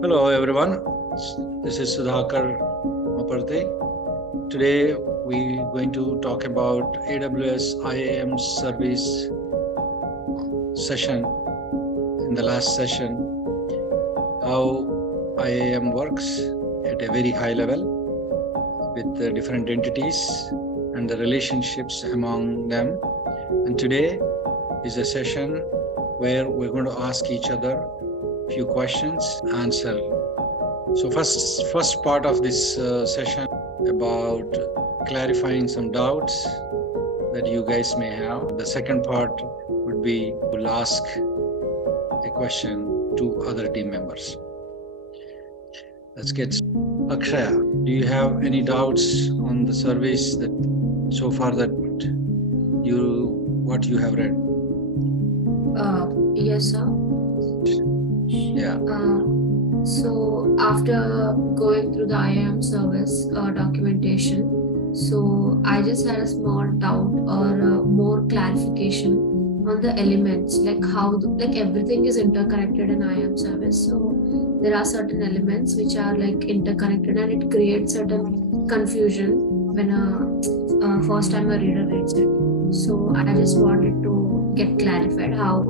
Hello everyone, this is Sudhakar Maparte. Today we're going to talk about AWS IAM service session. In the last session, how IAM works at a very high level with the different entities and the relationships among them. And today is a session where we're going to ask each other few questions, answer. So first part of this session about clarifying some doubts that you guys may have. The second part would be we'll ask a question to other team members. Let's get Akshaya. Do you have any doubts on the service that so far that what you have read? Yes, sir. Yeah. So after going through the IAM service documentation, so I just had a small doubt or more clarification on the elements, like how everything is interconnected in IAM service. So there are certain elements which are like interconnected, and it creates certain confusion when a first time a reader reads it. So I just wanted to get clarified how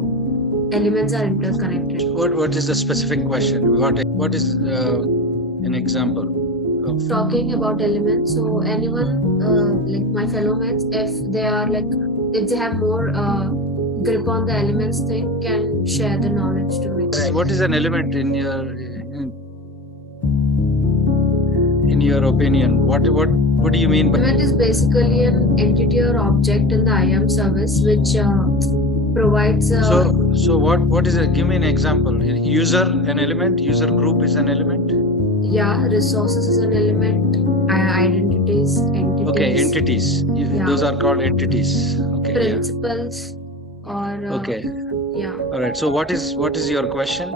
elements are interconnected. What is the specific question? What is an example of talking about elements? So anyone like my fellow mates, if they have more grip on the elements thing, can share the knowledge to me. What is an element in your opinion? What do you mean by element? Is basically an entity or object in the IAM service which provides so what is it? Give me an example. User an element, user group is an element. Yeah, resources is an element, entities. Okay, entities. Those are called entities. Okay. Principles or okay. Yeah. All right. So what is your question?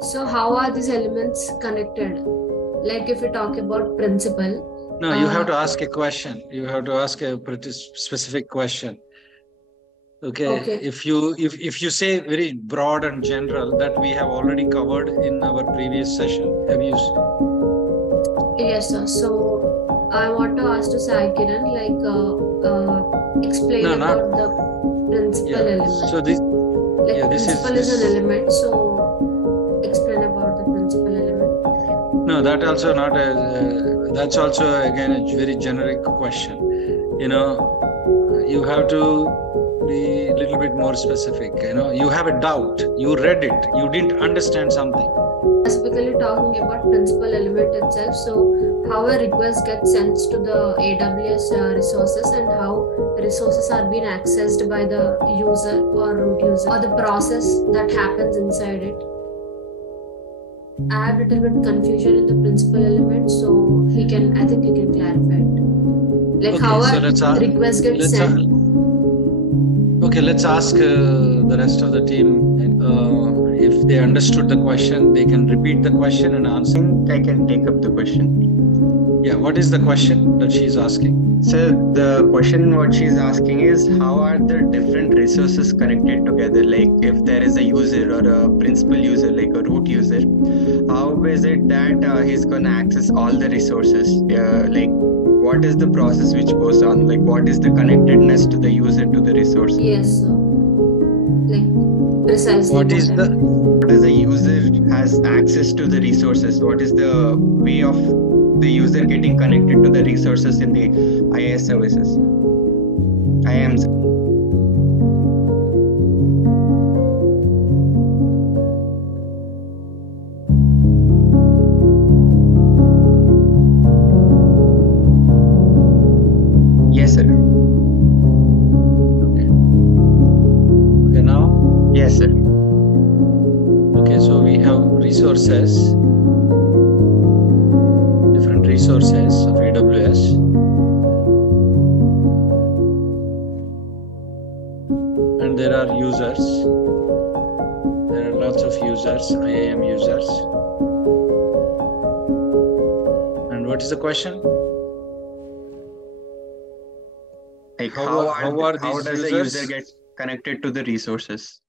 So how are these elements connected? Like if we talk about principle. No, you have to ask a question. You have to ask a pretty specific question. Okay. If you say very broad and general, that we have already covered in our previous session. Have you? Yes, sir. So I want to ask to Sai Kiran, explain about the principal element. So this principal is an element. So explain about the principal element. No, that also not a. That's also again a very generic question. You have to be a little bit more specific. You have a doubt. You read it. You didn't understand something. Specifically talking about principal element itself. So how a request gets sent to the AWS resources, and how resources are being accessed by the user or root user, or the process that happens inside it. I have a little bit confusion in the principal element, so I think he can clarify it. Like how a request gets sent. Okay, let's ask the rest of the team. If they understood the question, they can repeat the question and answer. I can take up the question. Yeah, what is the question that she's asking? So the question what she's asking is, how are the different resources connected together? Like if there is a user or a principal user, like a root user, how is it that he's going to access all the resources? What is the process which goes on? Like what is the connectedness to the user to the resource? Yes, sir. Precisely. What is the user has access to the resources? What is the way of the user getting connected to the resources in the IaaS services? IAM. Yes, sir. Okay, now? Yes, sir. Okay, so we have resources, different resources of AWS. And there are users. There are lots of users, IAM users. And what is the question? Like how does the user get connected to the resources?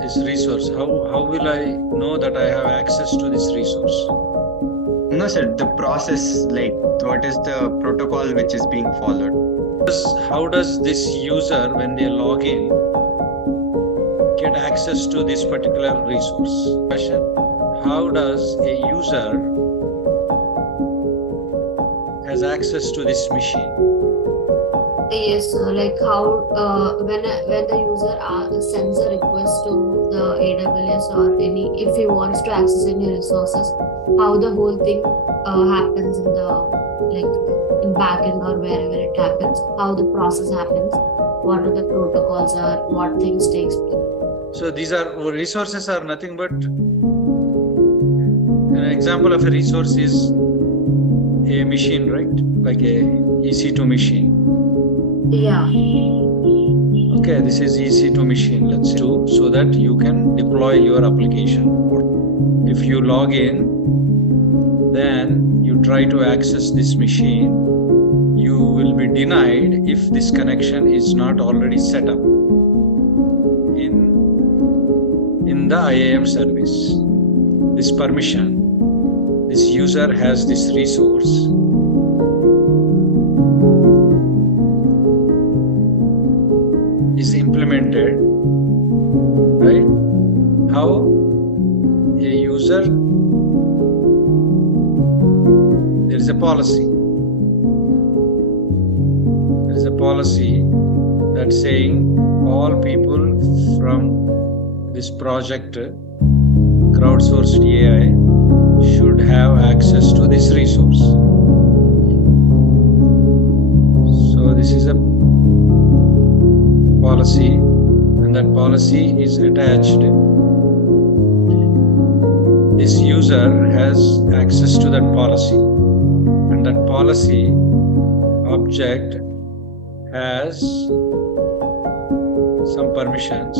this resource? How will I know that I have access to this resource? No, sir. The process, like what is the protocol which is being followed? How does this user, when they log in, get access to this particular resource? Question: how does a user has access to this machine? Yes, like how when the user sends a request to the AWS or if he wants to access any resources, how the whole thing happens in the in backend or wherever it happens, how the process happens, what are the protocols are, what things takes place. So these resources are nothing but an example of a resource is a machine, right? Like a EC2 machine. Yeah. Okay, this is EC2 machine, let's do, so that you can deploy your application. If you log in, then you try to access this machine, you will be denied if this connection is not already set up in the IAM service. This permission, this user has this resource. Is implemented, right? How a user, there is a policy. There is a policy that's saying all people from this project, crowdsourced AI, should have access to this resource. So this is a policy, and that policy is attached. This user has access to that policy, and that policy object has some permissions.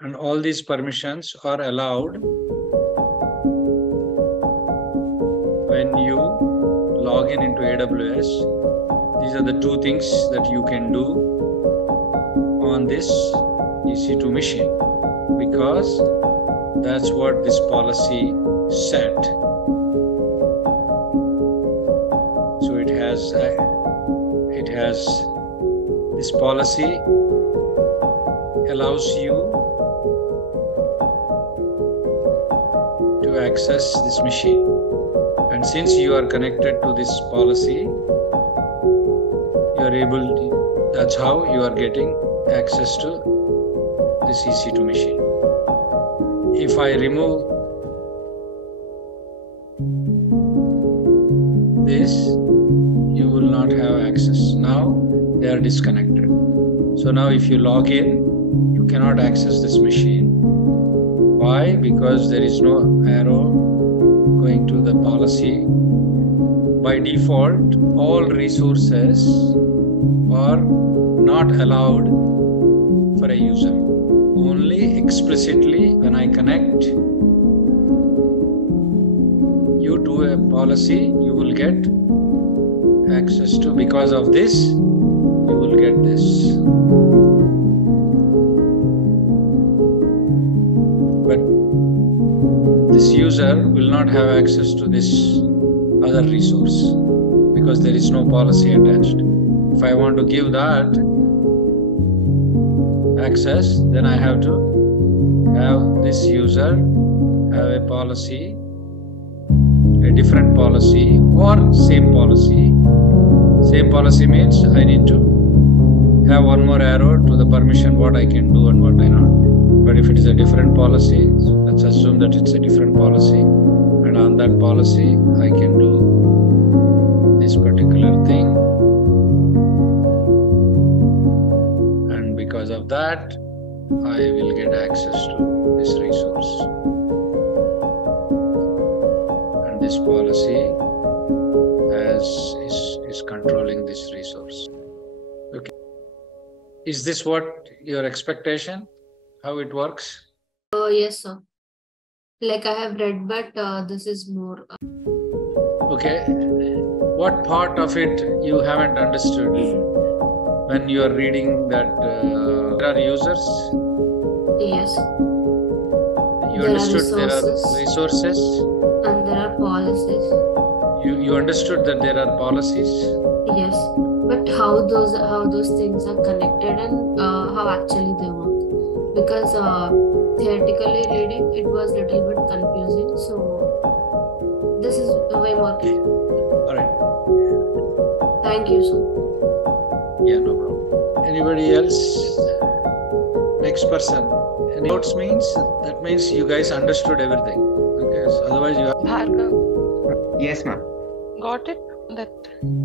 And all these permissions are allowed when you log into AWS. These are the two things that you can do on this EC2 machine, because that's what this policy set. So it has this policy allows you to access this machine, and since you are connected to this policy, you are able to, that's how you are getting access to this EC2 machine. If I remove this, you will not have access. Now they are disconnected. So now if you log in, you cannot access this machine. Why? Because there is no arrow going to the policy. By default, all resources are not allowed for a user. Only explicitly when I connect you to a policy, you will get access to. Because of this, you will get this. But this user will not have access to this other resource because there is no policy attached. If I want to give that access, then I have to have this user have a policy, a different policy, or same policy. Same policy means I need to have one more arrow to the permission, what I can do and what I not. But if it is a different policy, let's assume that it's a different policy, and on that policy I can do this particular thing, and because of that I will get access to this resource, and this policy is controlling this resource. Okay, is this what your expectation? How it works? Yes, sir. Like I have read, but this is more. Okay. What part of it you haven't understood when you are reading that there are users? Yes. You There are understood there are resources? And there are policies. You understood that there are policies? Yes. But how those things are connected and how actually they work. Because theoretically reading, it was a little bit confusing. So this is way more clear. All right. Thank you, sir. Yeah, no problem. Anybody else? Next person. Any doubts means that means you guys understood everything. Okay. So otherwise you have. Bhargav, Yes, ma'am. got it? That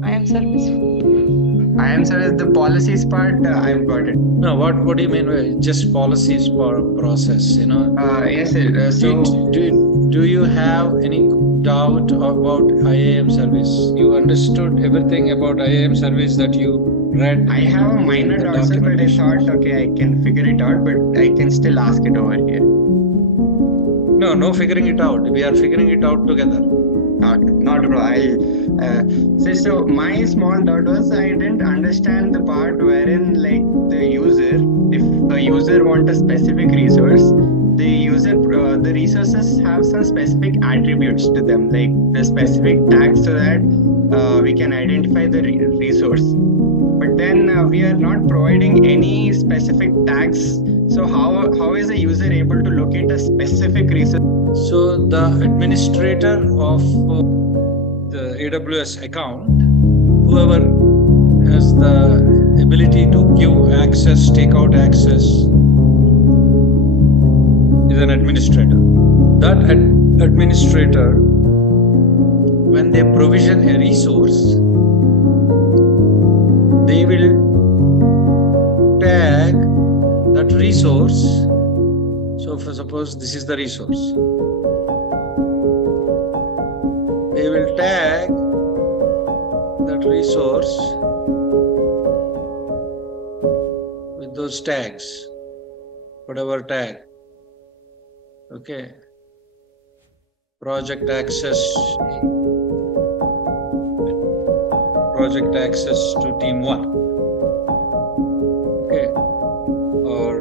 IAM service. IAM service, the policies part, I've got it. No, what do you mean by just policies for process? You know. Yes, sir. Do you have any doubt about IAM service? You understood everything about IAM service that you read? I have a minor doubt, sir, but I thought, okay, I can figure it out, but I can still ask it over here. No figuring it out. We are figuring it out together. Not a problem. So my small doubt was I didn't understand the part wherein like the user, if a user wants a specific resource, the resources have some specific attributes to them, like the specific tags so that we can identify the resource. But then we are not providing any specific tags. So how is a user able to locate a specific resource? So the administrator of the AWS account, whoever has the ability to give access, take out access, is an administrator. That administrator, when they provision a resource, they will tag that resource. So for suppose this is the resource. They will tag that resource with those tags, whatever tag. Okay. Project access to team 1. Okay. Or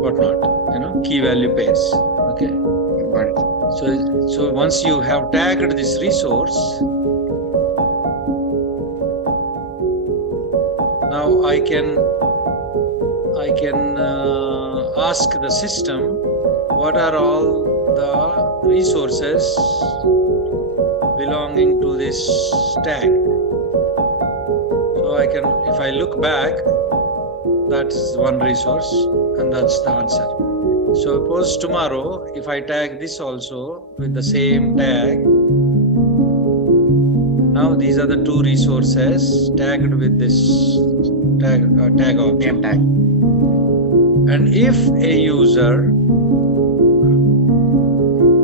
whatnot, key value pairs. Okay. So once you have tagged this resource, now I can ask the system what are all the resources belonging to this tag. So I can, if I look back, that's one resource and that's the answer. So suppose tomorrow, if I tag this also with the same tag, now these are the two resources tagged with this tag object. And if a user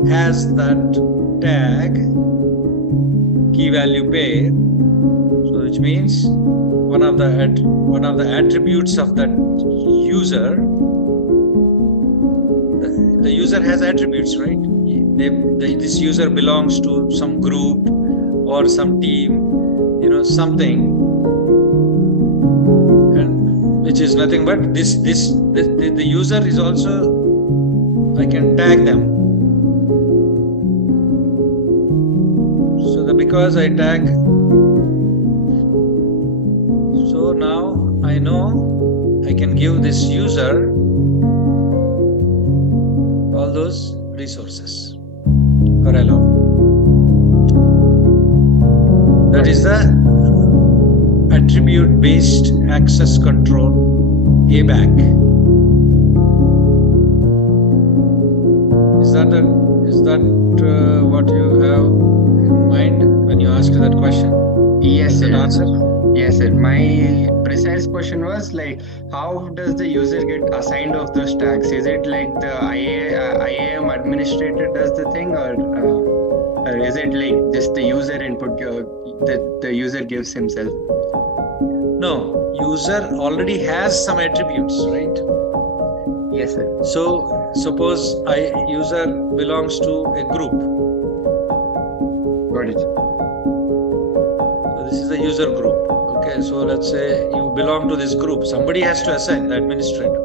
has that tag key value pair, so which means one of the attributes of that user, the user has attributes, right? This user belongs to some group or some team, something, and which is nothing but the user is also, I can tag them. So because I tag, so now I know I can give this user all those resources or allow. That is the attribute-based access control, ABAC. Is that what you have in mind when you ask that question? Yes, sir. Answer? Yes, sir. My precise question was like, how does the user get assigned of those tags? Is it like the IAM administrator does the thing, or is it like just the user input the user gives himself? No, user already has some attributes, right? Yes, sir. So suppose user belongs to a group. Got it. So this is a user group. Okay, so let's say you belong to this group. Somebody has to assign the administrator.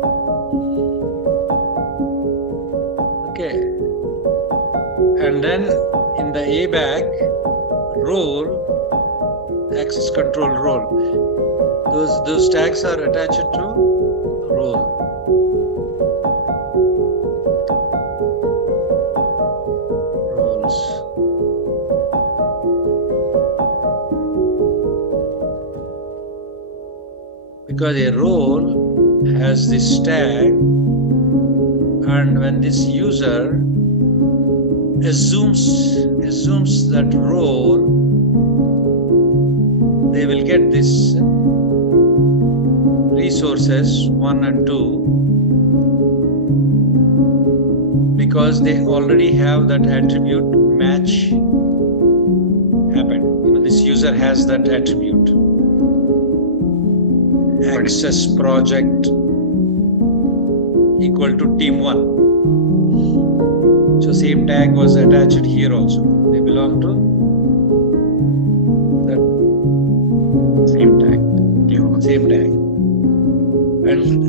Okay. And then in the ABAC role, access control role, those tags are attached to role. Roles. Because a role has this tag, and when this user assumes that role, they will get this resources 1 and 2 because they already have that attribute match happened. This user has that attribute. Access project equal to team 1. So same tag was attached here also. They belong to that Same tag. same tag.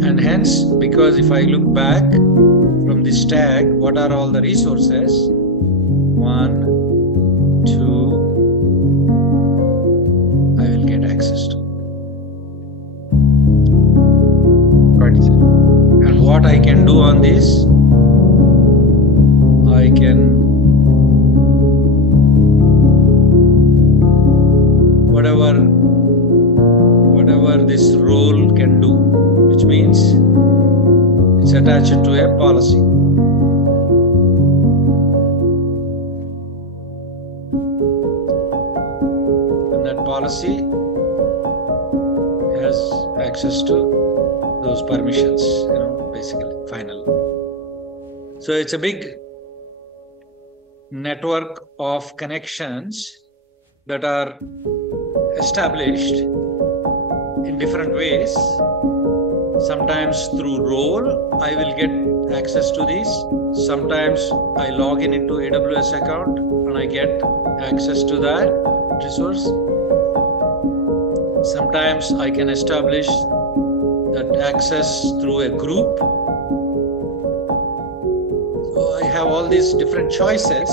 And hence, because if I look back from this tag, what are all the resources? 1, 2, I will get access to. Got it, sir. And what I can do on this, I can whatever this role can do, which means it's attached to a policy. And that policy has access to those permissions, basically, finally. So it's a big network of connections that are established in different ways. Sometimes through role, I will get access to these. Sometimes I log in into AWS account and I get access to that resource. Sometimes I can establish that access through a group. So I have all these different choices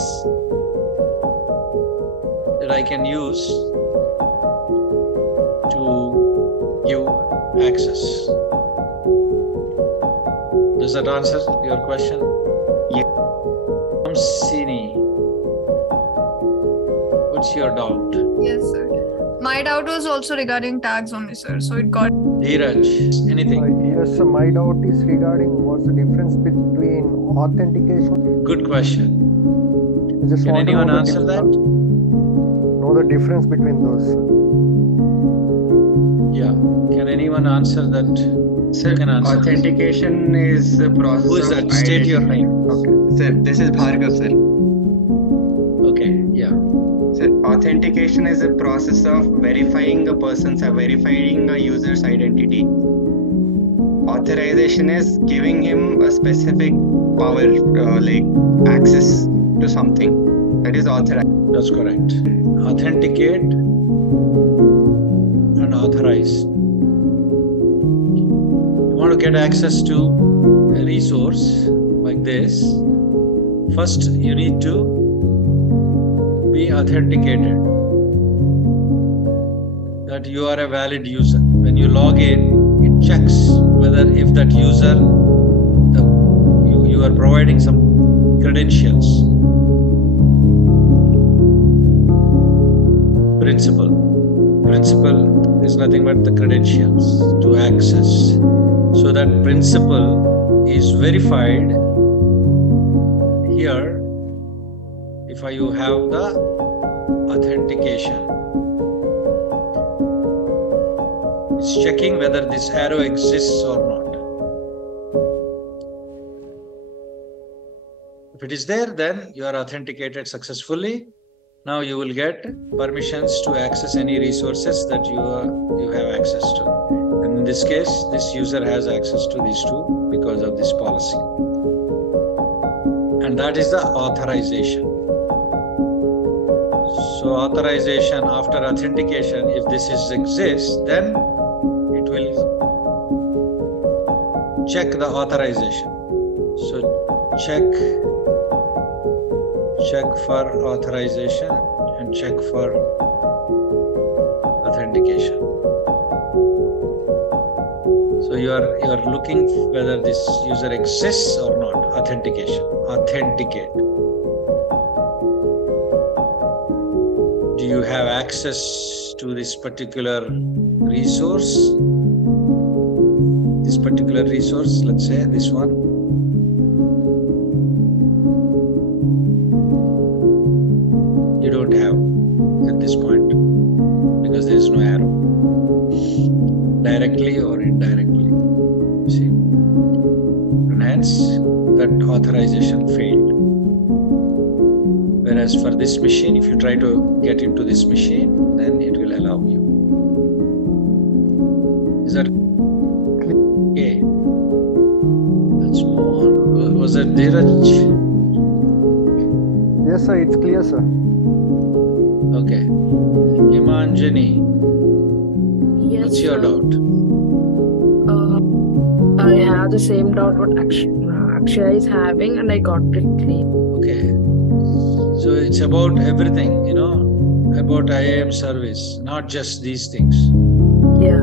that I can use to give access. Does that answer your question? Yeah. Sini, what's your doubt? Yes, sir. My doubt was also regarding tags only, sir. So it got. Dheeraj, anything? Yes, sir. My doubt is regarding what's the difference between authentication. Good question. I just Can want to anyone know answer that? Know the difference between those. Yeah. Can anyone answer that? Sir, You can answer. authentication is the process Who is of that? State your name. Okay. Sir, this is Bhargav, sir. Okay, yeah. Sir, authentication is a process of verifying a user's identity. Authorization is giving him a specific power, like access to something. That is authorized. That's correct. Authenticate and authorize. You want to get access to a resource like this, first you need to be authenticated that you are a valid user. When you log in, it checks whether if that user, you are providing some credentials. Principal is nothing but the credentials to access. So that principal is verified here if you have the authentication. It's checking whether this arrow exists or not. If it is there, then you are authenticated successfully. Now you will get permissions to access any resources that you have access to. And in this case, this user has access to these two because of this policy. And that is the authorization. So authorization after authentication, if this exists, then it will check the authorization. So check for authorization and check for authentication. So you are looking whether this user exists or not. Authentication. Authenticate. Do you have access to this particular resource? This particular resource, let's say this one. You don't have at this point because there is no arrow. Directly or indirectly. You see? And hence that authorization failed. Whereas for this machine, if you try to get into this machine, then it will allow you. Is that okay? Let's move on. Was that Dheeraj? Yes, sir, it's clear, sir. Okay. Imanjani, Yes, what's your sir. doubt? I have the same doubt what Akshaya is having, and I got it clear. Okay. So it's about everything, about IAM service, not just these things. Yeah.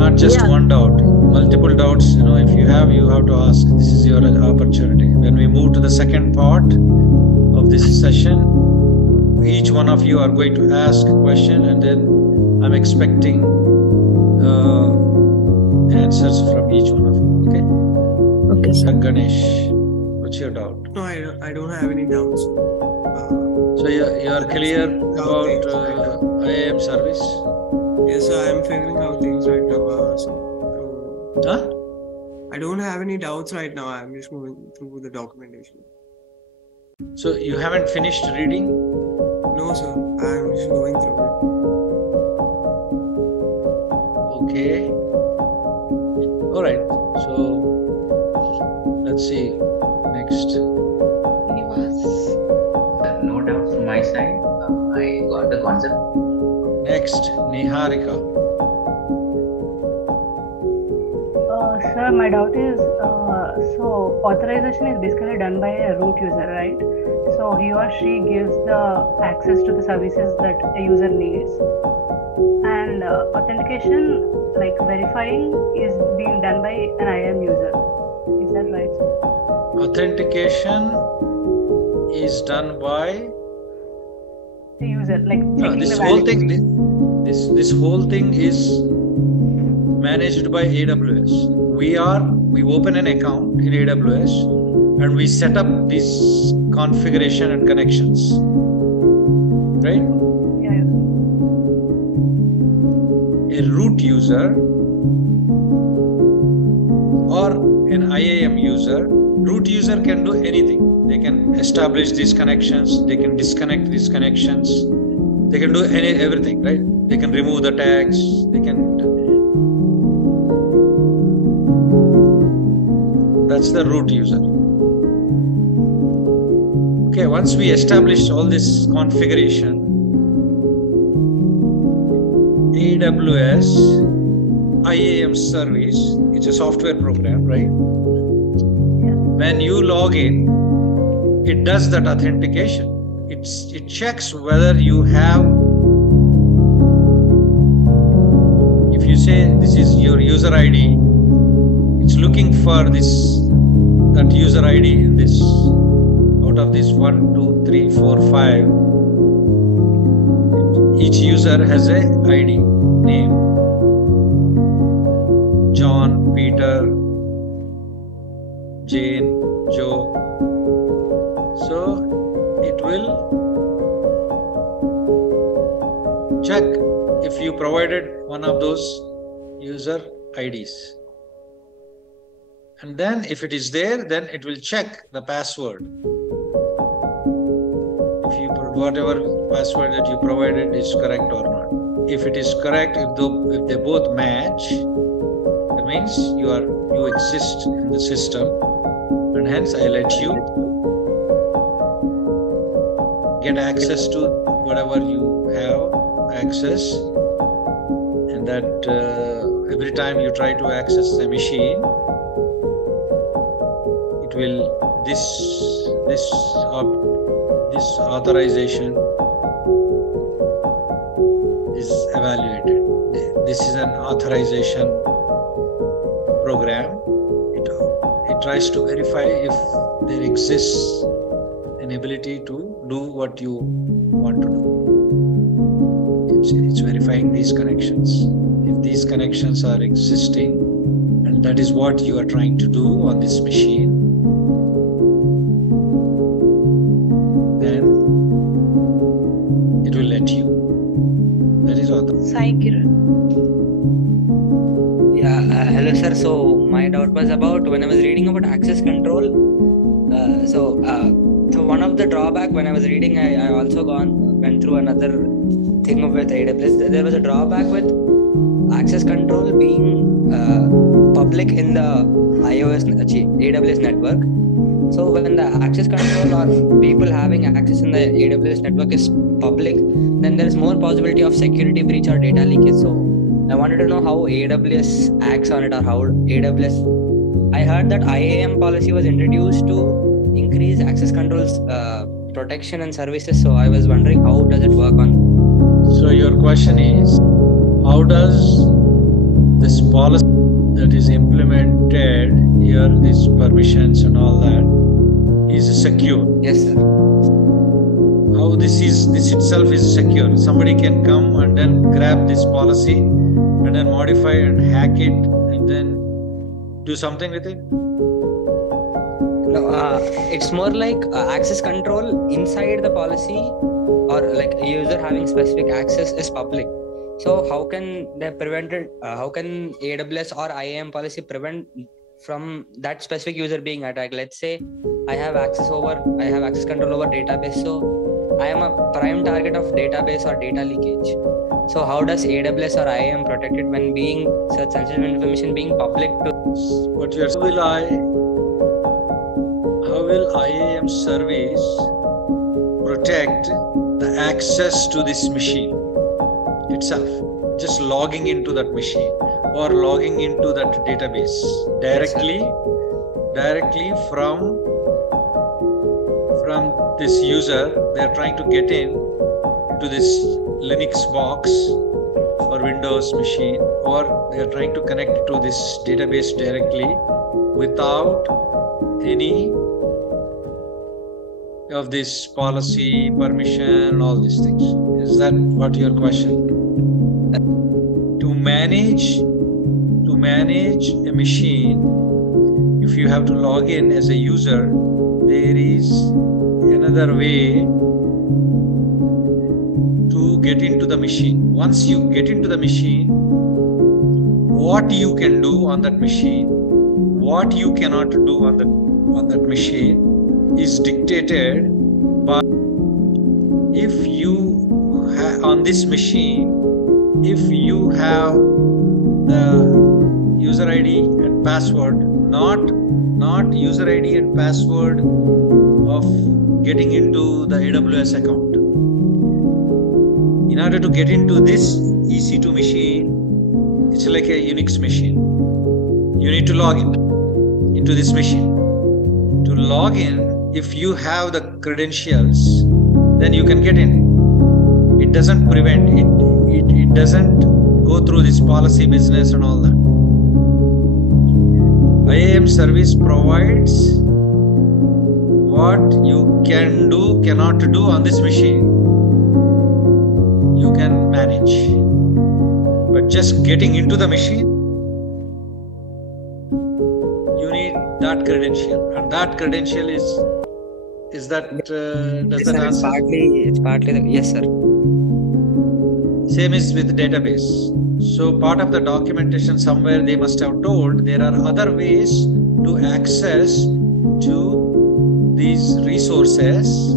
Not just Yeah. one doubt, multiple doubts, if you have to ask. This is your opportunity. When we move to the second part of this session, each one of you are going to ask a question, and then I'm expecting answers from each one of you, okay? Okay, sir. Ganesh, what's your doubt? No, I don't have any doubts. So you are clear about IAM service? Yes, sir, I am figuring out things right now. Huh? I don't have any doubts right now. I'm just moving through the documentation. So you haven't finished reading? No, sir, I'm just going through it. Okay. All right. So let's see. Next. No doubts from my side. I got the concept. Next, Niharika. Sir, my doubt is, so authorization is basically done by a root user, right? So he or she gives the access to the services that a user needs. And authentication, like verifying, is being done by an IAM user. Is that right, sir? Authentication is done by The user, like checking this the whole validity. thing. This whole thing is managed by AWS. We open an account in AWS and we set up this configuration and connections, right? Yeah, yes. A root user or an IAM user, root user can do anything. They can establish these connections, they can disconnect these connections, they can do everything, right? They can remove the tags, they can. That's the root user. Okay, once we establish all this configuration, AWS IAM service, it's a software program, right? When you log in, it does that authentication. It checks whether you have, if you say this is your user ID, it's looking for that user ID in this, out of this 1, 2, 3, 4, 5. Each user has a ID, name. John, Peter, Jane, Joe. So it will check if you provided one of those user IDs. And then if it is there, then it will check the password. If whatever password that you provided is correct or not. if it is correct, if they both match, that means you exist in the system, and hence I let you get access to whatever you have access, and that every time you try to access the machine, it will this authorization is evaluated. This is an authorization program. It tries to verify if there exists an ability to do what you want to do. It's verifying these connections. If these connections are existing, and that is what you are trying to do on this machine, then it will let you. That is what. Sai Kiran. Yeah, hello sir. So my doubt was about when I was reading about access control. So one of the drawback when I was reading, I also went through another thing with AWS. There was a drawback with access control being public in the AWS network. So when the access control or people having access in the AWS network is public, then there is more possibility of security breach or data leakage. So I wanted to know how AWS acts on it, or how AWS. I heard that IAM policy was introduced to increase access controls protection and services. So I was wondering, how does it work on? So your question is, how does this policy that is implemented here, these permissions and all that, is secure? Yes, sir. How this itself is secure? Somebody can come and then grab this policy and then modify and hack it and then do something with it? No, it's more like access control inside the policy, or like a user having specific access is public. So how can they prevent it? How can AWS or IAM policy prevent from that specific user being attacked? Let's say I have access control over database. So I am a prime target of database or data leakage. So how does AWS or IAM protect it when being such sensitive information being public to? But how will IAM service protect the access to this machine itself? Just logging into that machine or logging into that database directly from this user. They are trying to get into this Linux box or Windows machine, or they are trying to connect to this database directly without any of this policy, permission, all these things. Is that what your question? To manage a machine, if you have to log in as a user, there is another way to get into the machine. Once you get into the machine, what you can do on that machine, what you cannot do on that machine is dictated by, if you on this machine, if you have the user ID and password, not user ID and password of getting into the AWS account. In order to get into this EC2 machine, it's like a Unix machine. You need to log into this machine. To log in, if you have the credentials, then you can get in. It doesn't prevent it. It doesn't go through this policy business and all that. IAM service provides what you can do, cannot do on this machine. You can manage. But just getting into the machine, you need that credential. And that credential is that, does that answer? It's partly yes, sir. Same is with database. So part of the documentation somewhere they must have told there are other ways to access to these resources.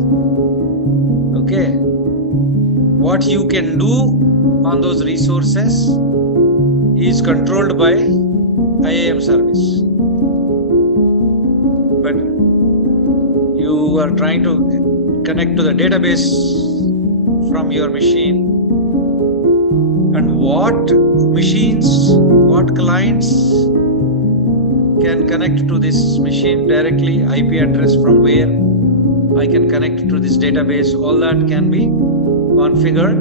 Okay. What you can do on those resources is controlled by IAM service. But you are trying to connect to the database from your machine, and what machines, what clients can connect to this machine directly, IP address from where I can connect to this database, all that can be configured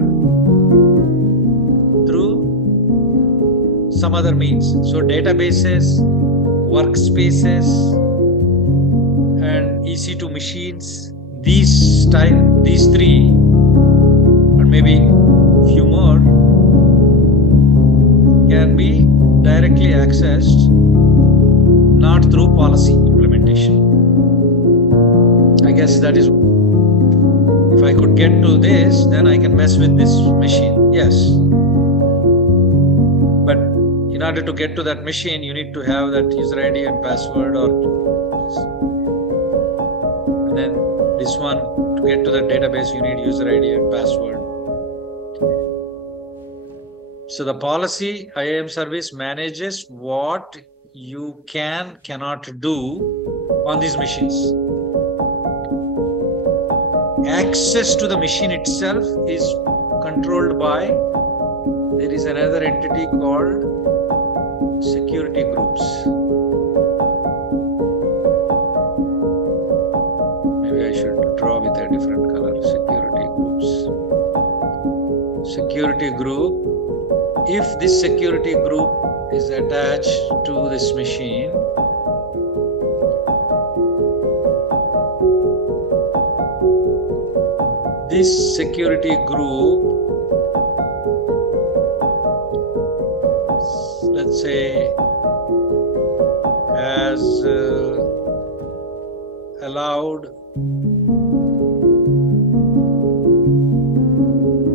through some other means. So databases, workspaces, and EC2 machines, these three, or maybe few more, can be directly accessed, not through policy implementation. I guess that is, if I could get to this, then I can mess with this machine, yes. But in order to get to that machine, you need to have that user ID and password, and then this one, to get to the database, you need user ID and password. So the policy IAM service manages what you cannot do on these machines. Access to the machine itself is controlled by, there is another entity called security groups. Maybe I should draw with a different color. Security groups. Security group. If this security group is attached to this machine, this security group, let's say, has allowed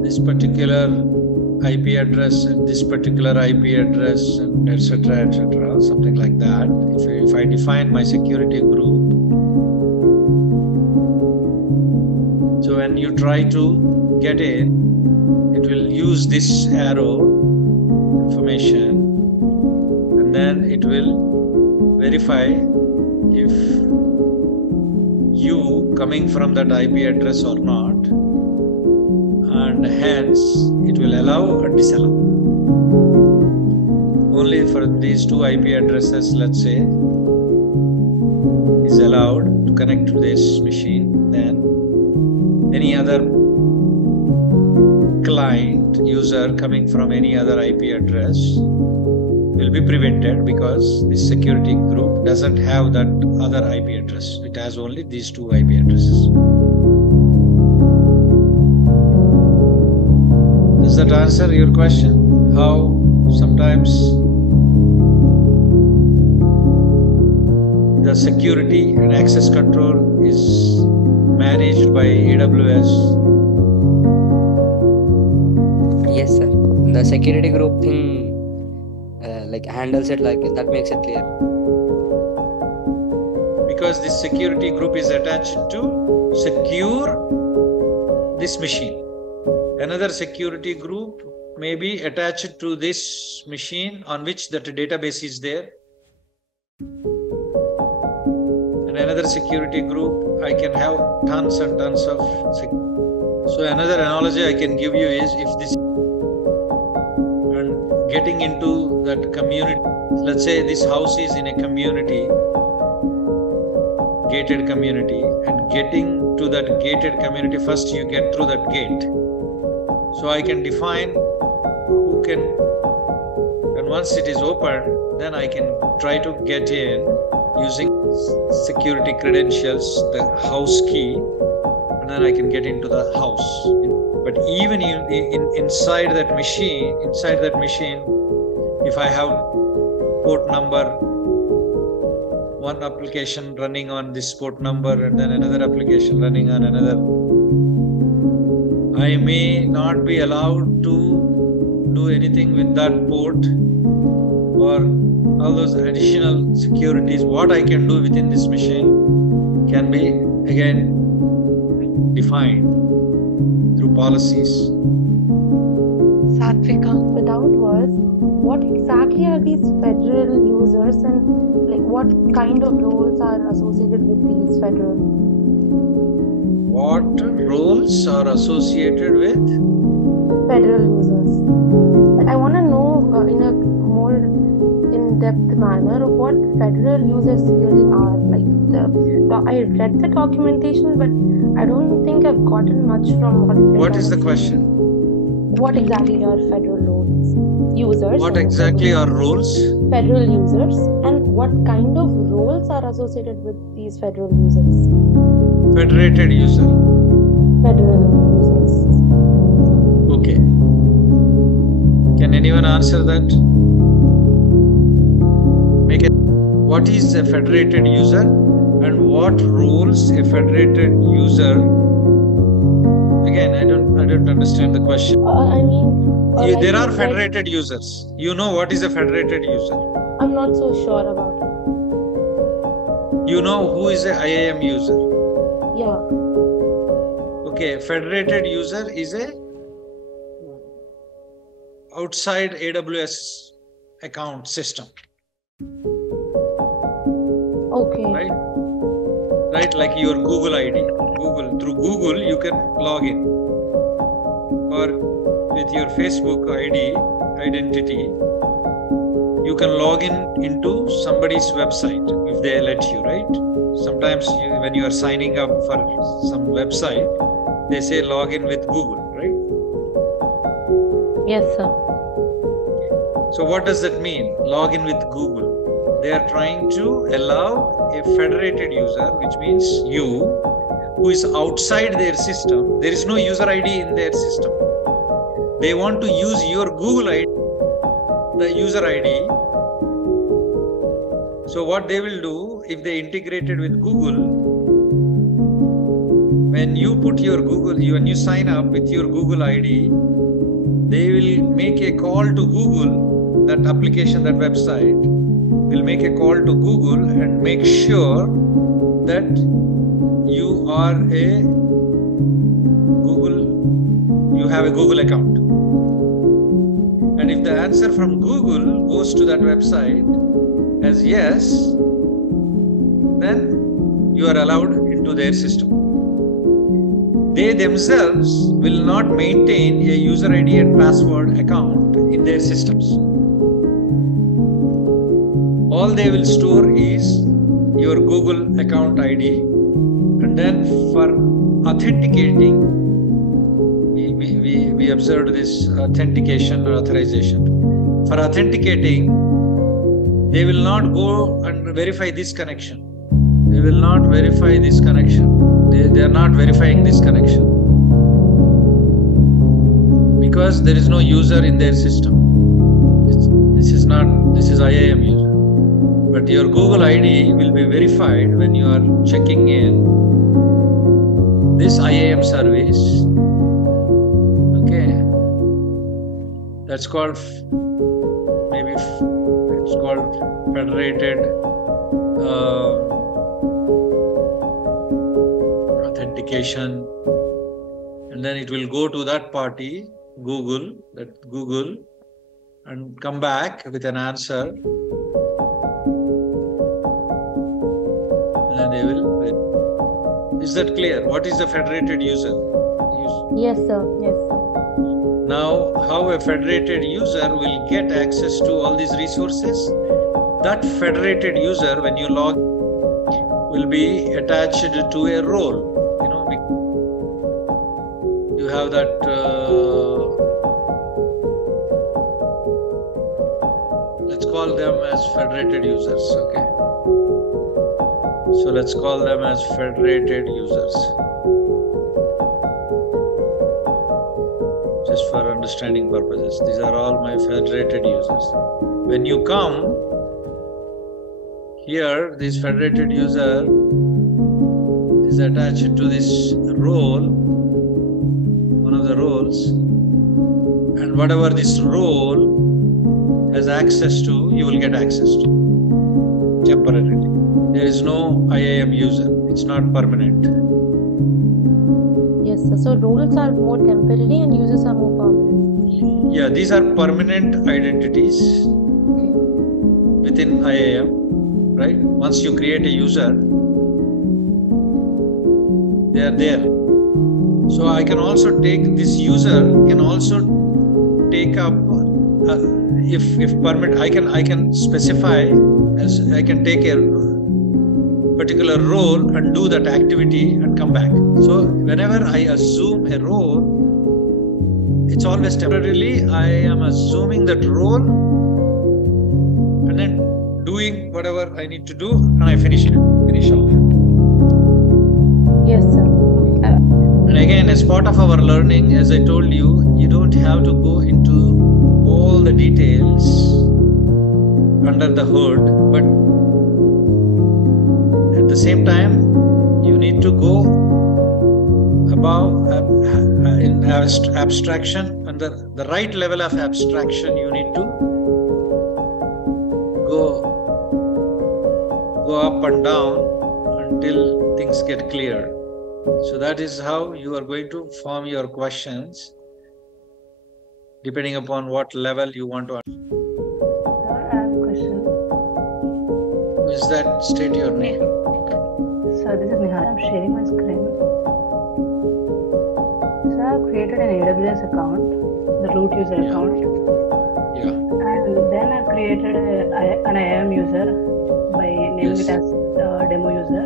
this particular IP address and this particular IP address, and etc., something like that. If I define my security group, so when you try to get in, it will use this arrow information, and then it will verify if you coming from that IP address or not, and hence it will allow or disallow. Only for these two IP addresses, let's say, is allowed to connect to this machine. Then any other client, user coming from any other IP address will be prevented, because this security group doesn't have that other IP address. It has only these two IP addresses. Does that answer your question? How sometimes the security and access control is managed by AWS? Yes, sir. The security group thing like handles it, like that makes it clear. Because this security group is attached to secure this machine. Another security group may be attached to this machine on which that database is there. And another security group, I can have tons and tons of. So another analogy I can give you is, if this and getting into that community, let's say this house is in a community, gated community, and getting to that gated community, first you get through that gate. So I can define who can, and once it is open, then I can try to get in using security credentials, the house key, and then I can get into the house. But even inside that machine, if I have port number, one application running on this port number and then another application running on another, I may not be allowed to do anything with that port or all those additional securities. What I can do within this machine can be again defined through policies. Satvika. The doubt was, what exactly are these federal users and like what kind of roles are associated with these federal? What roles are associated with federal users? I want to know in a more in-depth manner of what federal users really are. I read the documentation, but I don't think I've gotten much from what. What is the question? What exactly are federal roles? Users. What exactly are roles? Federal users, and what kind of roles are associated with these federal users? Federated user. Federal users. Okay. Can anyone answer that? What is a federated user and what roles a federated user? Again, I don't understand the question. There are federated users. You know what is a federated user? I'm not so sure about it. You know who is a IAM user? Yeah. Okay, federated user is a outside AWS account system. Okay. Right, like your Google ID. Through Google you can log in. Or with your Facebook ID identity, you can log into somebody's website if they let you, right? Sometimes when you are signing up for some website, they say log in with Google, right? Yes, sir. So what does that mean? Log in with Google. They are trying to allow a federated user, which means you, who is outside their system. There is no user ID in their system. They want to use your Google ID, the user ID. So what they will do, if they integrated with Google, when you put your Google, when you sign up with your Google ID, they will make a call to Google, that application, that website, will make a call to Google and make sure that you are a Google, you have a Google account. And if the answer from Google goes to that website as yes, then you are allowed into their system. They themselves will not maintain a user ID and password account in their systems. All they will store is your Google account ID, and then for authenticating, we observed this authentication or authorization. For authenticating, they will not go and verify this connection. They will not verify this connection. They are not verifying this connection because there is no user in their system. This is IAM user. But your Google ID will be verified when you are checking in this IAM service. Okay, that's called, maybe it's called federated authentication, and then it will go to that party, Google, and come back with an answer. And they will. Is that clear? What is the federated user? Yes, sir. Yes, sir. Now, how a federated user will get access to all these resources? That federated user, when you log, will be attached to a role. You have that. Let's call them as federated users. Okay. So let's call them as federated users. Just for understanding purposes. These are all my federated users. When you come here, this federated user is attached to this role, one of the roles, and whatever this role has access to, you will get access to temporarily. There is no IAM user. It's not permanent. Yes, sir. So roles are more temporary and users are more permanent. Yeah, these are permanent identities within IAM, right? Once you create a user, they are there. So I can also take this user, can also take up, if permit, I can specify as I can take a particular role and do that activity and come back. So whenever I assume a role, it's always temporarily. I am assuming that role and then doing whatever I need to do, and I finish off. Yes, sir. And again, as part of our learning, as I told you, you don't have to go into all the details under the hood, but at the same time, you need to go above in abstraction, and the right level of abstraction you need to go up and down until things get clear. So that is how you are going to form your questions depending upon what level you want to. I have a question. Who is that? State your name. Sir, this is Nihal. I'm sharing my screen. So I have created an AWS account, the root user account. Yeah. And then I've created an IAM user by naming it as demo user.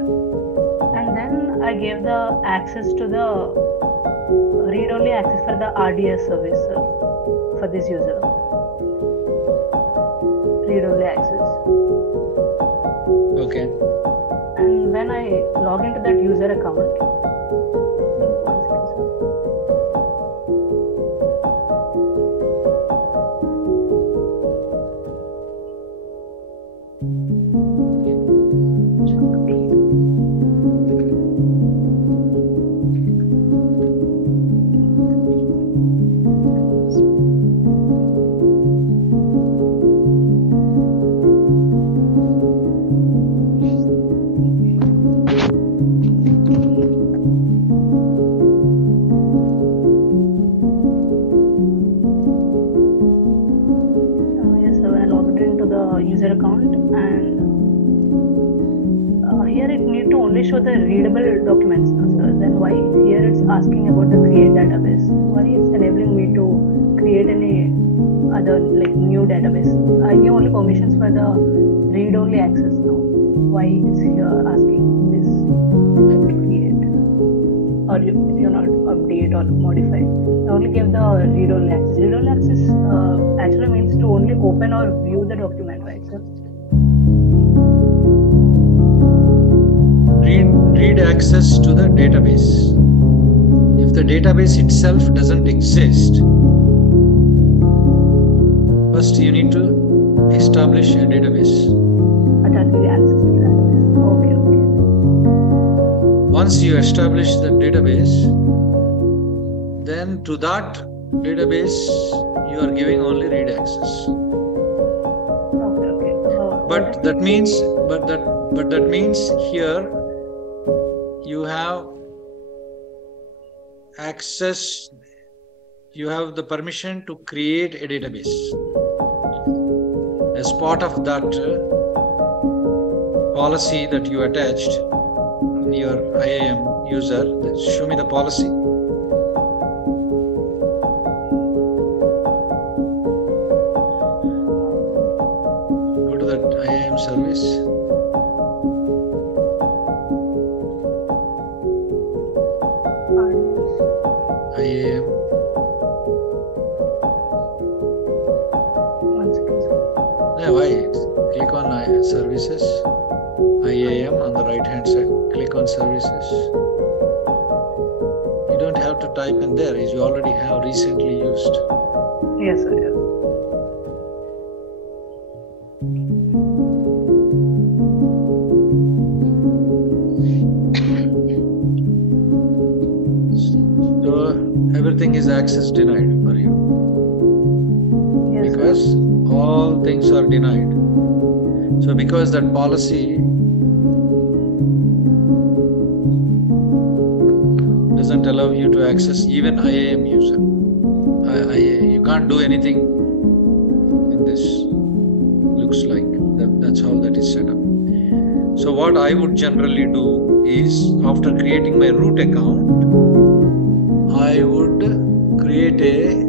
And then I gave the access to the read-only access for the RDS service for this user. Read-only access. Okay. And when I log into that user account, user account, and here it need to only show the readable documents. So then why here it's asking about the create database? Why it's enabling me to create any other new database? I give only permissions for the read-only access now. Why it's here asking this to create, or you not update or modify? I only give the read-only access. Read-only access actually means to only open or view the document, right, sir? Read access to the database. If the database itself doesn't exist, first you need to establish a database. Access to database. Okay. Once you establish the database, then to that database you are giving only read access. Okay. But that means here you have access, you have the permission to create a database. As part of that policy that you attached in your IAM user, show me the policy. Go to that IAM service. IAM. Yeah, why? Click on services, IAM on the right hand side. Click on services. You don't have to type in there, as you already have recently used. Yes, sir. Yes. So everything is access denied for you. Yes, because all things are denied. So because that policy doesn't allow you to access even IAM user, you can't do anything in this. Looks like that's how that is set up. So what I would generally do is, after creating my root account, I would create a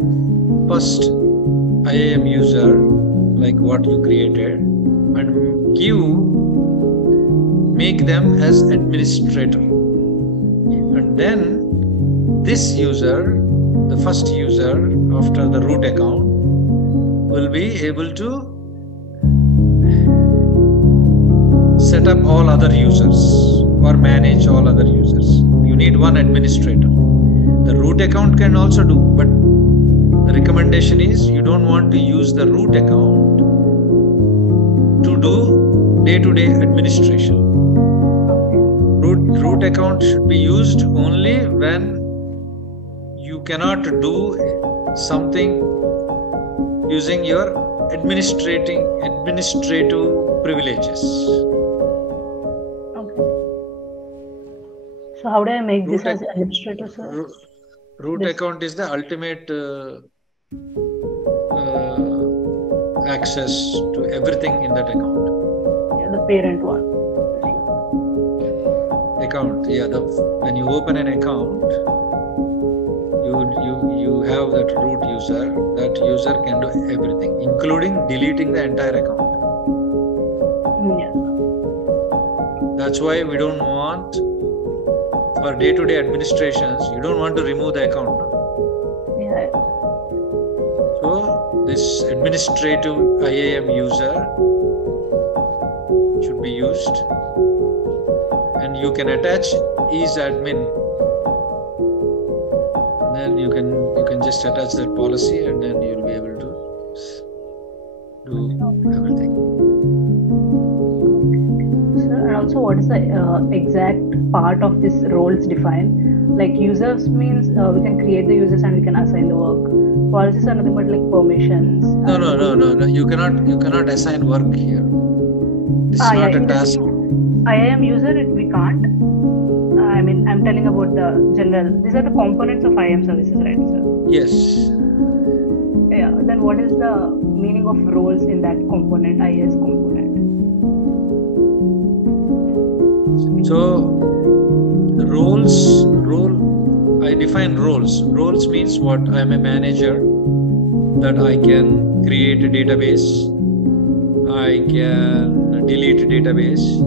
first IAM user like what you created and make them as administrator. And then this user, the first user after the root account, will be able to set up all other users or manage all other users. You need one administrator. The root account can also do, but the recommendation is you don't want to use the root account to do day-to-day administration. Root account should be used only when you cannot do something using your administrative privileges. So how do I make this as administrator, sir? Root account is the ultimate access to everything in that account. Yeah, the parent one. Account, yeah. When you open an account, you have that root user. That user can do everything, including deleting the entire account. Yes. That's why we don't want, for day-to-day administrations, you don't want to remove the account. Yeah. So this administrative IAM user should be used, and you can attach is admin. And then you can just attach that policy, and then you'll be able to do everything. And also, what is the exact part of this roles defined? Like users means we can create the users and we can assign the work. Policies are nothing but like permissions. No. You cannot assign work here. This is not a task. IAM user, we can't. I mean, I'm telling about the general. These are the components of IAM services, right, sir? Yes. Yeah. Then what is the meaning of roles in that component, IAS component? So, I define roles. Roles means what? I am a manager, that I can create a database, I can delete a database,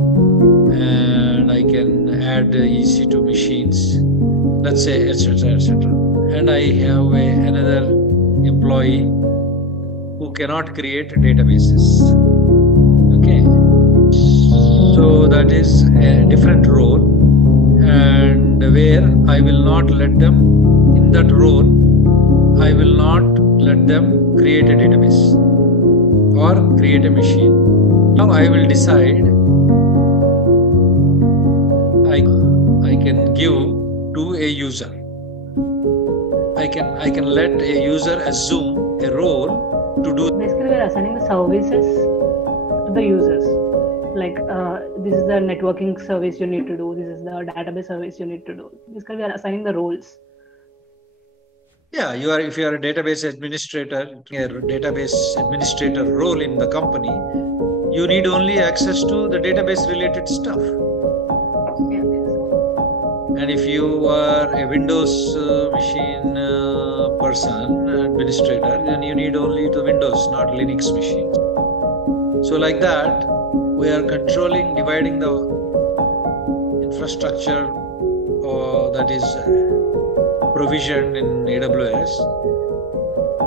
and I can add EC2 machines, let's say, etc., etc. And I have another employee who cannot create databases. Okay. So that is a different role, and where I will not let them, in that role, I will not let them create a database or create a machine. Now I will decide, I can give to a user. I can let a user assume a role to do. Basically, we are assigning the services to the users. Like this is the networking service you need to do. This is the database service you need to do. Basically, we are assigning the roles. Yeah, if you are a database administrator, a database administrator role in the company, you need only access to the database related stuff. Yeah, yes. And if you are a Windows machine person, administrator, then you need only the Windows, not Linux machines. So like that, we are dividing the infrastructure that is provisioned in AWS.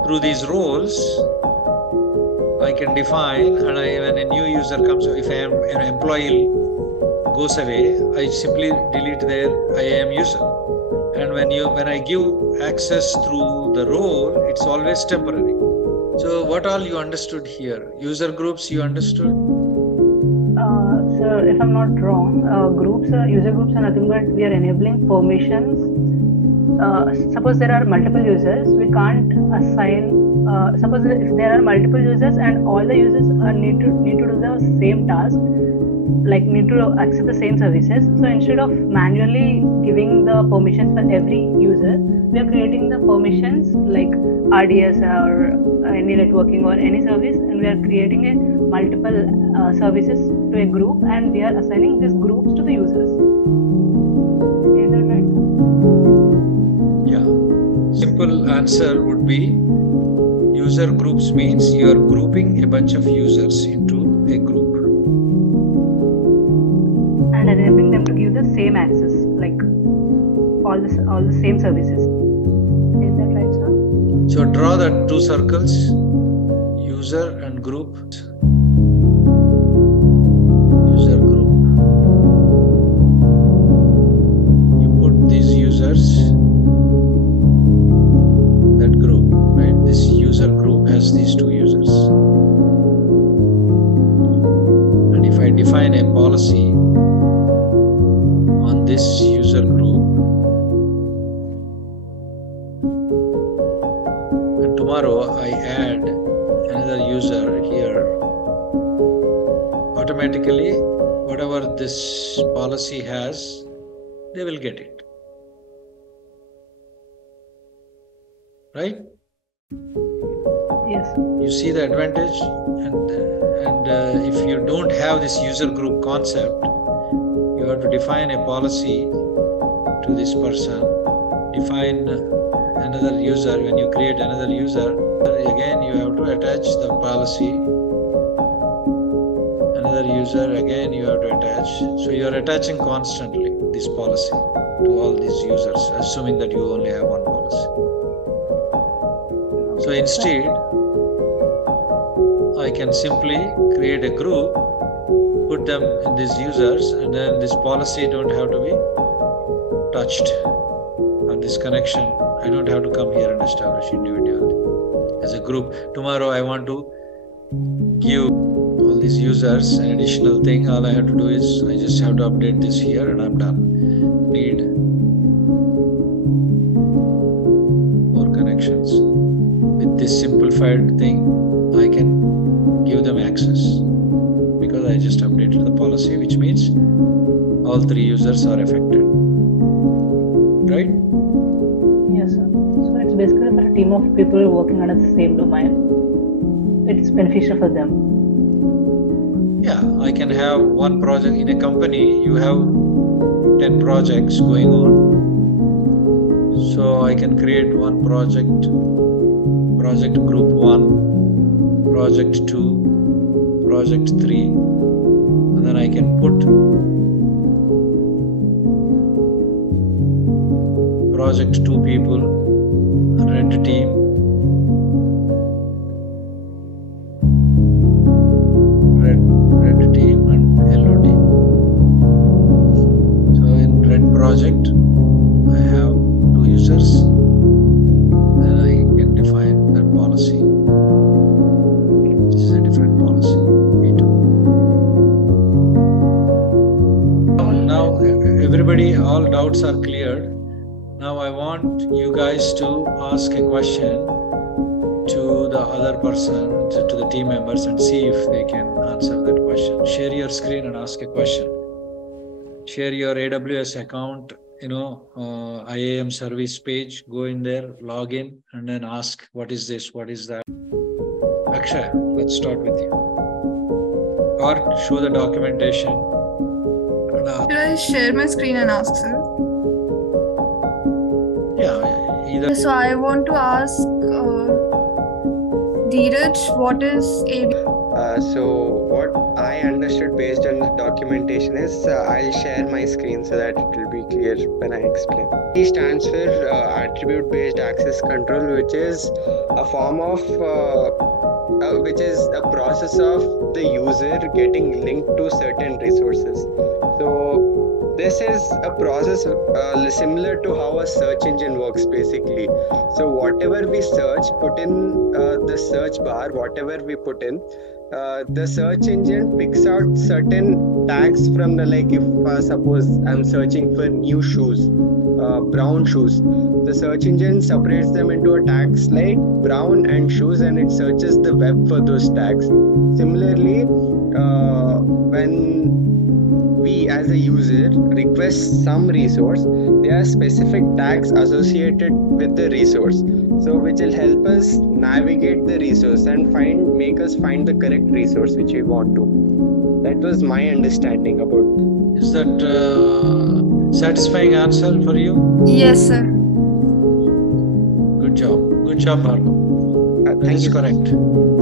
Through these roles, I can define, and when a new user comes, if an employee goes away, I simply delete their IAM user. And when I give access through the role, it's always temporary. So what all you understood here? User groups you understood? Sir, if I'm not wrong, user groups are nothing but we are enabling permissions. Suppose there are multiple users, we can't assign. Suppose if there are multiple users and all the users need to do the same task, like need to access the same services. So instead of manually giving the permissions for every user, we are creating the permissions like RDS or any networking or any service, and we are creating a multiple services to a group, and we are assigning these groups to the users. Is that right? Yeah. Simple answer would be user groups means you are grouping a bunch of users into a group. And enabling them to give the same access, like all the same services. Is that right, sir? So draw the two circles, user and group. User group. You put these users, that group, right? This user group has these two users. And if I define a policy on this user group, and tomorrow I add another user here, automatically whatever this policy has, they will get it. Right? Yes. You see the advantage, and if you don't have this user group concept, you have to define a policy to this person, define another user. When you create another user, again you have to attach the policy. Another user, again you have to attach. So you are attaching constantly this policy to all these users, assuming that you only have one policy. So instead, I can simply create a group, put them in these users, and then this policy don't have to be touched, or this connection, I don't have to come here and establish individually. As a group, tomorrow I want to give all these users an additional thing. All I have to do is, I just have to update this here and I'm done. Need more connections. With this simplified thing, I can give them access because I just updated the policy, which means all three users are affected. Right? Yes, sir. So it's basically for a team of people working under the same domain. It's beneficial for them. Yeah, I can have one project in a company, you have 10 projects going on. So I can create one project group 1, project 2, project 3, and then I can put project 2 people, red team, red team and yellow team. So in red project, I have 2 users. Then I can define that policy. This is a different policy, V2. Now everybody, all doubts are cleared. Now I want you guys to ask a question to the other person, to the team members, and see if they can answer that question. Share your screen and ask a question. Share your AWS account, IAM service page, go in there, log in, and then ask, what is this, what is that? Akshay, let's start with you. Or show the documentation. Should I share my screen and ask, sir? Yeah, either. So I want to ask Dheeraj, what is So what I understood based on the documentation is, I'll share my screen so that it will be clear when I explain. It stands for attribute-based access control, which is a form of, which is a process of the user getting linked to certain resources. So this is a process similar to how a search engine works basically. So whatever we search, put in the search bar, whatever we put in, the search engine picks out certain tags from the, like if suppose I'm searching for new shoes, brown shoes, the search engine separates them into a tags like brown and shoes, and it searches the web for those tags. Similarly, when we as a user request some resource, there are specific tags associated with the resource, so which will help us navigate the resource and make us find the correct resource which we want to. That was my understanding about. Is that satisfying answer for you? Yes, sir. Good job. Good job, Bhargav. Thank you. Correct.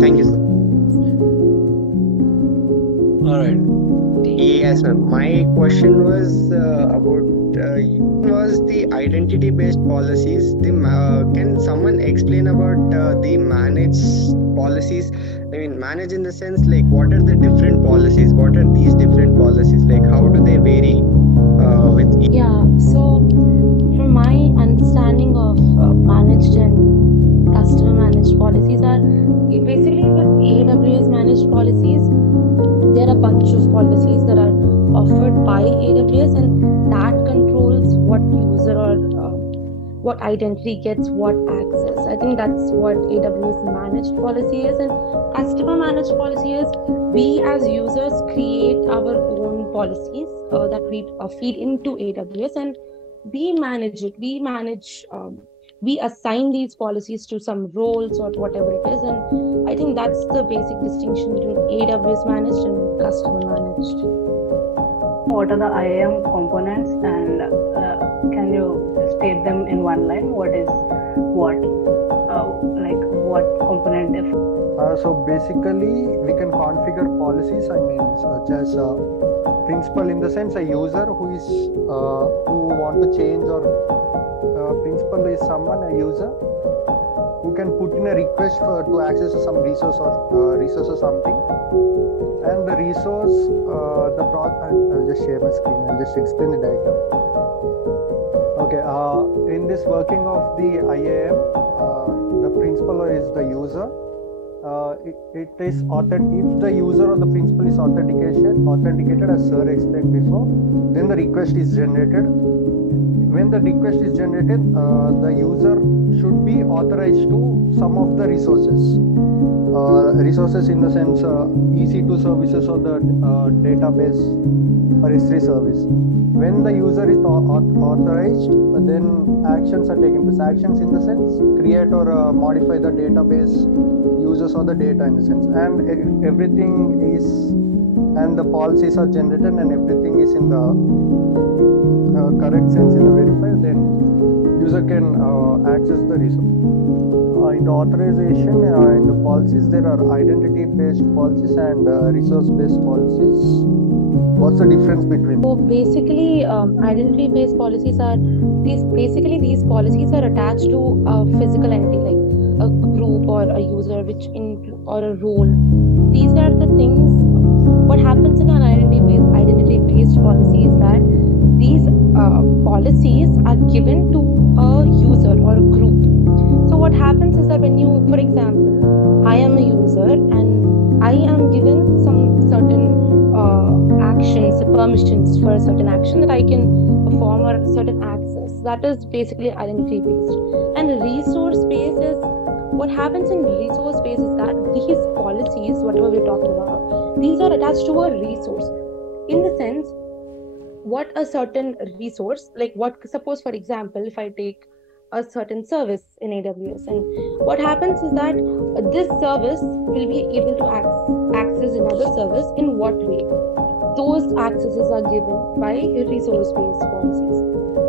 Thank you, sir. All right. Yes, ma'am. My question was about was the identity-based policies. Can someone explain about the managed policies? I mean, manage in the sense like what are the different policies? What are these different policies? Like how do they vary with each? Yeah, so from my understanding of managed and customer managed policies are basically with AWS managed policies, there are a bunch of policies that are offered by AWS and that controls what user or what identity gets what access. I think that's what AWS managed policy is, and customer managed policy is we as users create our own policies that we feed into AWS and we manage it. We assign these policies to some roles or whatever it is, and I think that's the basic distinction between AWS managed and customer managed. What are the IAM components, and can you state them in one line? What is what? Like what component if? So basically, we can configure policies. I mean, such as principal in the sense a user who is who want to change, or principal is someone, a user who can put in a request to access some resource or something, and the resource I'll just share my screen. I'll just explain the diagram. Okay, in this working of the IAM, the principal is the user. It is if the user or the principal is authenticated, as sir explained before, then the request is generated. When the request is generated, the user should be authorized to some of the resources. Resources in the sense EC2 services or the database or S3 service. When the user is authorized, then actions are taken place. Actions in the sense create or modify the database, users or the data in the sense. And if everything is, and the policies are generated and everything is in the correct sense in the verified, then user can access the resource. In the authorization, in the policies, there are identity-based policies and resource-based policies. What's the difference between? So basically, identity-based policies are these policies are attached to a physical entity like a group or a user, or a role. These are the things. What happens in an identity-based policy is that these policies are given to a user or a group. So what happens is that when you, for example, I am a user and I am given some certain actions, permissions for a certain action that I can perform or certain access. That is basically identity based. And resource based is what happens in resource based is that these policies, whatever we're talking about, these are attached to a resource. In the sense, what a certain resource, like what, suppose for example, if I take a certain service in AWS, and what happens is that this service will be able to access another service. In what way? Those accesses are given by resource-based policies.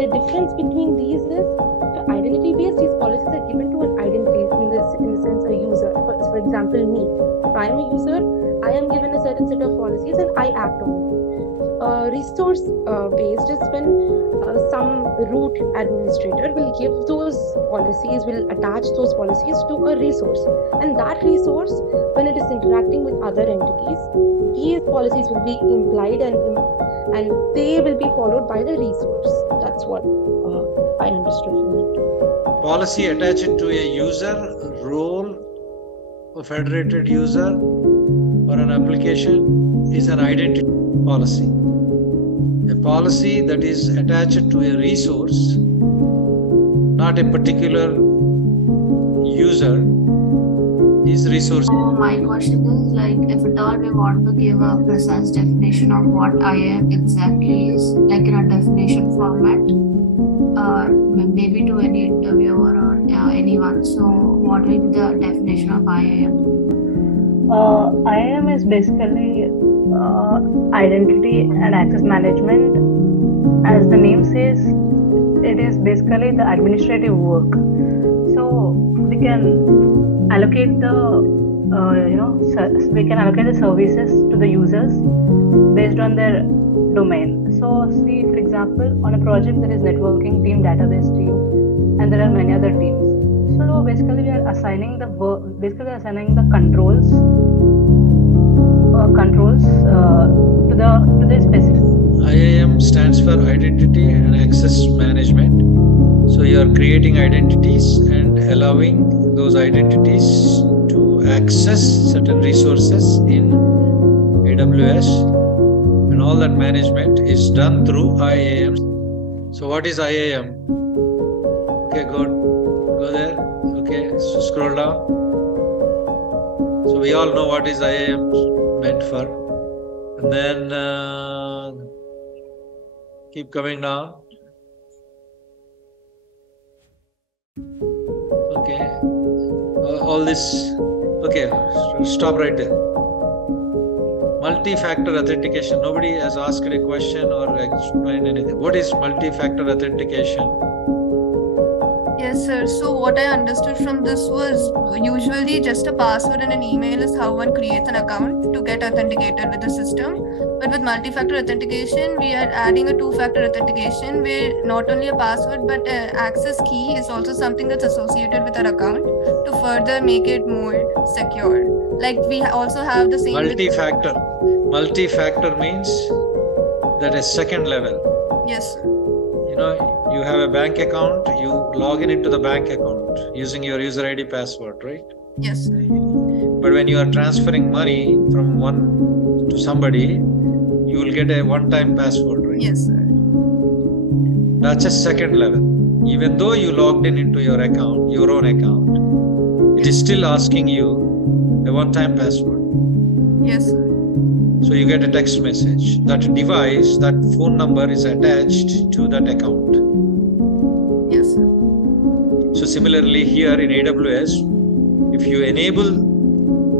The difference between these is the identity-based, these policies are given to an identity, in the sense a user. For example, me. If I am a user, I am given a certain set of policies and I act on it. Resource-based is when some root administrator will give those policies, will attach those policies to a resource. And that resource, when it is interacting with other entities, these policies will be implied and they will be followed by the resource. That's what I understood from it. Policy attached to a user, role, a federated user, or an application is an identity policy. A policy that is attached to a resource, not a particular user, these resources. So my question is like, if at all we want to give a precise definition of what IAM exactly is, like in a definition format, maybe to any interviewer or anyone. So what will be the definition of IAM? IAM is basically identity and access management. As the name says, it is basically the administrative work. So we can allocate the we can allocate the services to the users based on their domain. So see, for example, on a project there is networking team, database team, and there are many other teams. So basically we are assigning the controls to the specific. IAM stands for Identity and Access Management. So you are creating identities and allowing those identities to access certain resources in AWS, and all that management is done through IAM. So what is IAM? Okay, go there. Okay, so scroll down. So we all know what is IAM meant for. And then keep coming down. Okay, all this. Okay, stop right there. Multi-factor authentication. Nobody has asked a question or explained anything. What is multi-factor authentication? Yes, sir. So what I understood from this was usually just a password and an email is how one creates an account to get authenticated with the system. But with multi-factor authentication, we are adding a two-factor authentication where not only a password but access key is also something that's associated with our account to further make it more secure. Like we also have the same multi-factor. Multi-factor means that is second level. Yes. You know, you have a bank account, you log into the bank account using your user ID password, right? Yes. But when you are transferring money from one to somebody, you will get a one-time password, right? Yes, sir. That's a second level. Even though you logged into your account, your own account, it is still asking you a one-time password. Yes, sir. So you get a text message. That device, that phone number is attached to that account. Yes, sir. So similarly here in AWS, if you enable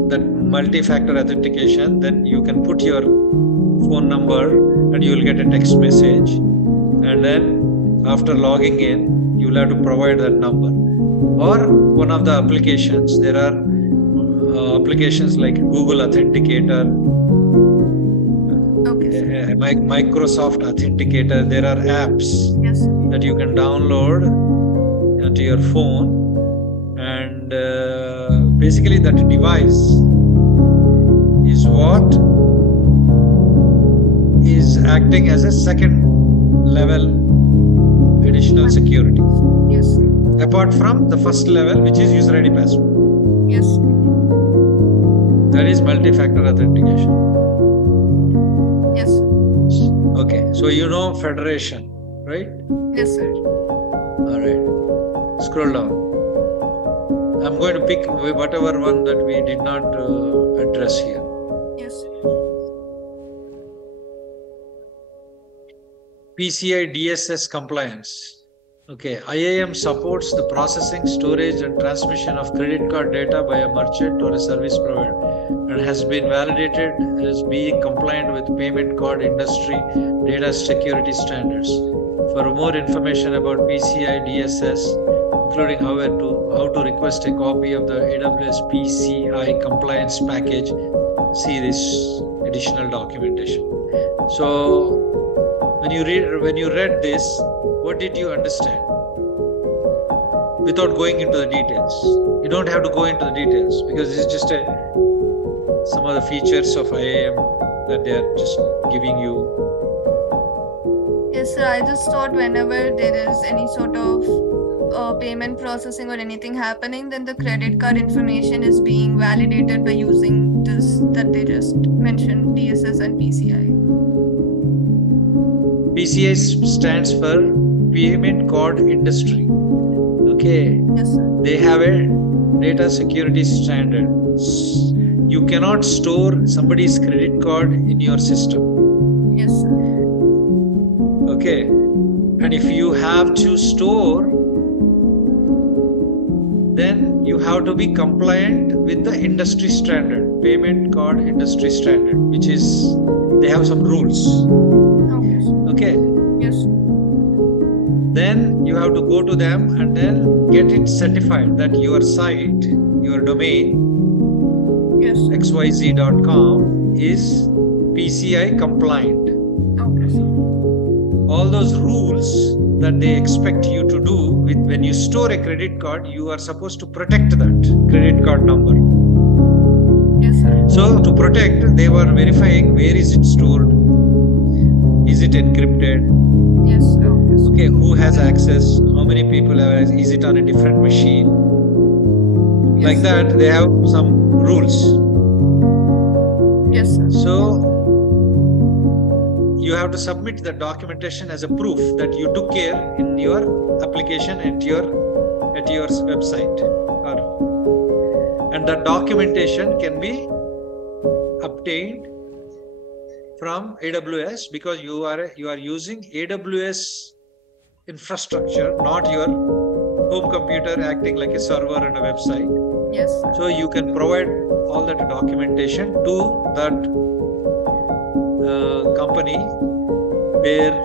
that multi-factor authentication, then you can put your phone number and you will get a text message. And then after logging in, you will have to provide that number. Or one of the applications, there are applications like Google Authenticator, Microsoft Authenticator. There are apps that you can download onto your phone, and basically that device is what is acting as a second level additional security. Yes. Apart from the first level, which is user ID password. Yes. That is multi-factor authentication. Yes. Okay, so you know federation, right? Yes, sir. All right. Scroll down. I'm going to pick whatever one that we did not address here. Yes. PCI DSS compliance. Okay, IAM supports the processing, storage, and transmission of credit card data by a merchant or a service provider, and has been validated as being compliant with payment card industry data security standards. For more information about PCI DSS, including how to request a copy of the AWS PCI compliance package, see this additional documentation. So when you read this, what did you understand? Without going into the details. You don't have to go into the details because it's just some of the features of IAM that they are just giving you. Yes, sir. I just thought whenever there is any sort of payment processing or anything happening, then the credit card information is being validated by using this that they just mentioned, DSS and PCI. PCI stands for Payment Card Industry. Okay. Yes, sir. They have a data security standard. You cannot store somebody's credit card in your system. Yes, sir. Okay. And if you have to store, then you have to be compliant with the industry standard, payment card industry standard, which is, they have some rules. Okay. Yes. Then you have to go to them and then get it certified that your site, your domain, yes, xyz.com is PCI compliant. Okay. All those rules that they expect you to do with when you store a credit card, you are supposed to protect that credit card number. Yes, sir. So to protect, they were verifying where is it stored, is it encrypted, Yes, sir. okay, who has access, how many people have access, is it on a different machine, Yes, like that. They have some rules. Yes, sir. So you have to submit the documentation as a proof that you took care in your application at your website, and that documentation can be obtained from AWS because you are using AWS infrastructure, not your home computer acting like a server and a website. Yes, sir. So you can provide all that documentation to that company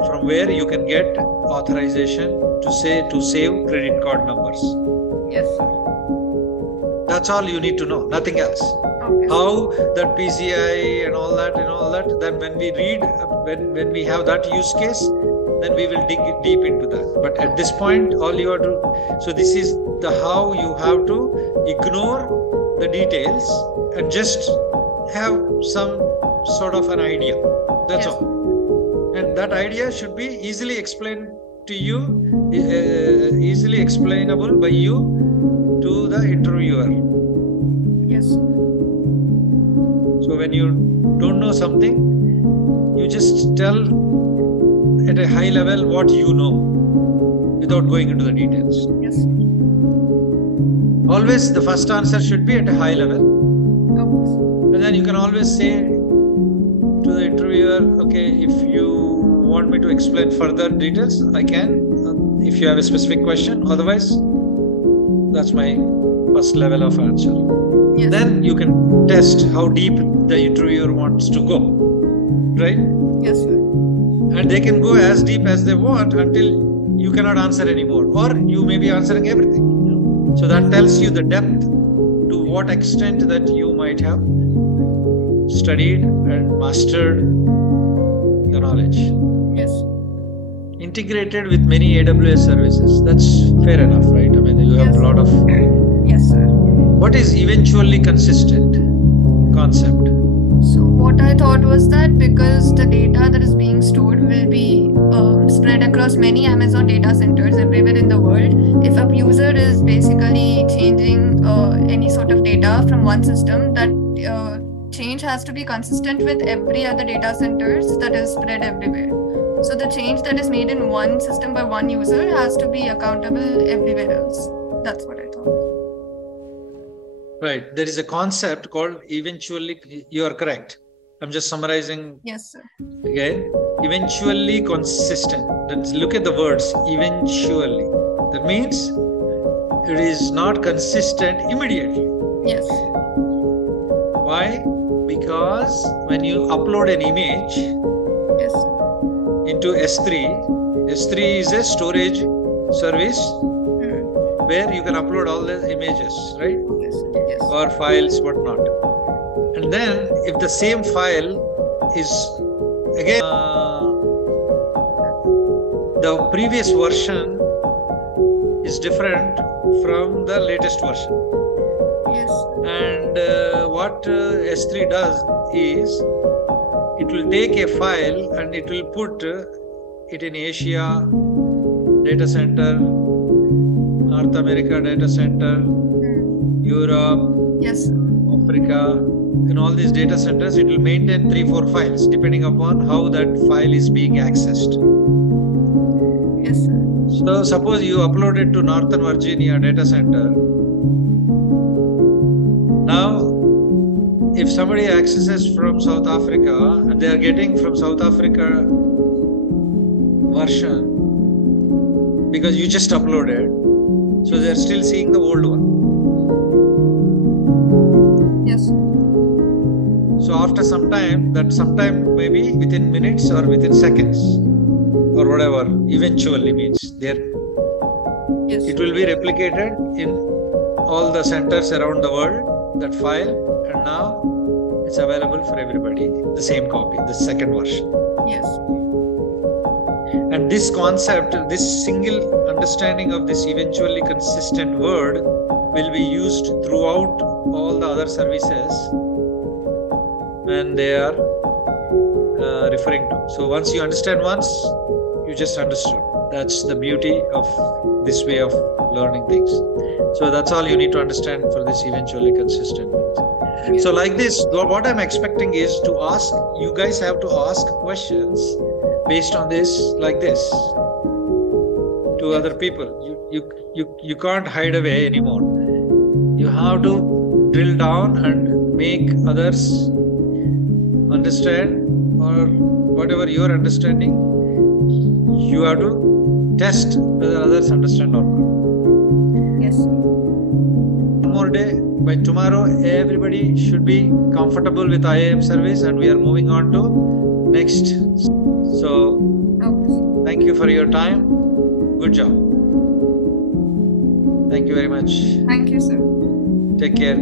from where you can get authorization to save credit card numbers. Yes, sir. That's all you need to know, nothing else. Okay. How that PCI and all that, then when we read, when we have that use case, then we will dig deep into that. But at this point, all you have to, so this is the how you have to ignore the details and just have some sort of an idea. That's Yes. all. And that idea should be easily explained to you, easily explainable by you to the interviewer. Yes. So when you don't know something, you just tell at a high level what you know without going into the details. Yes. Always the first answer should be at a high level. Okay. And then you can always say to the interviewer, okay, if you want me to explain further details, I can, if you have a specific question. Otherwise, that's my first level of answer. Yes. Then you can test how deep the interviewer wants to go, right? Yes, sir. And they can go as deep as they want until you cannot answer anymore, or you may be answering everything. So that tells you the depth to what extent that you might have studied and mastered the knowledge. Yes. Integrated with many AWS services. That's fair enough, right? I mean, you have a lot of... Yes, sir. What is eventually consistent concept? So what I thought was that because the data that is being stored will be spread across many Amazon data centers everywhere in the world, if a user is basically changing any sort of data from one system, that change has to be consistent with every other data centers that is spread everywhere. So the change that is made in one system by one user has to be accountable everywhere else. That's what I thought. Right. There is a concept called eventually, you are correct. I'm just summarizing. Yes, sir. Again, eventually consistent. Let's look at the words eventually. That means it is not consistent immediately. Yes. Why? Because when you upload an image Yes. into S3, S3 is a storage service where you can upload all the images, right? Yes. Yes. Or files, whatnot. And then if the same file is again the previous version is different from the latest version. Yes. And what S3 does is it will take a file and it will put it in Asia data center, North America data center, Europe, Yes. Africa. In all these data centers, it will maintain 3-4 files depending upon how that file is being accessed. Yes, sir. So suppose you upload it to Northern Virginia data center, Now, if somebody accesses from South Africa and they are getting from South Africa version because you just uploaded, so they are still seeing the old one. Yes. So after some time, that sometime maybe within minutes or within seconds or whatever, eventually means there. Yes. It will be replicated in all the centers around the world, that file, and now it's available for everybody, the same copy, the second version. Yes. And this concept, this single understanding of this eventually consistent word will be used throughout all the other services when they are referring to. So once you understand once, you just understood. That's the beauty of this way of learning things. So that's all you need to understand for this eventually consistent. So like this, what I'm expecting is to ask, you guys have to ask questions based on this, like this, to other people. You can't hide away anymore. You have to drill down and make others understand, or whatever your understanding, you have to test whether others understand or not. Yes. One more day. By tomorrow, everybody should be comfortable with IAM service, and we are moving on to next. So, thank you for your time. Good job. Thank you very much. Thank you, sir. Take care.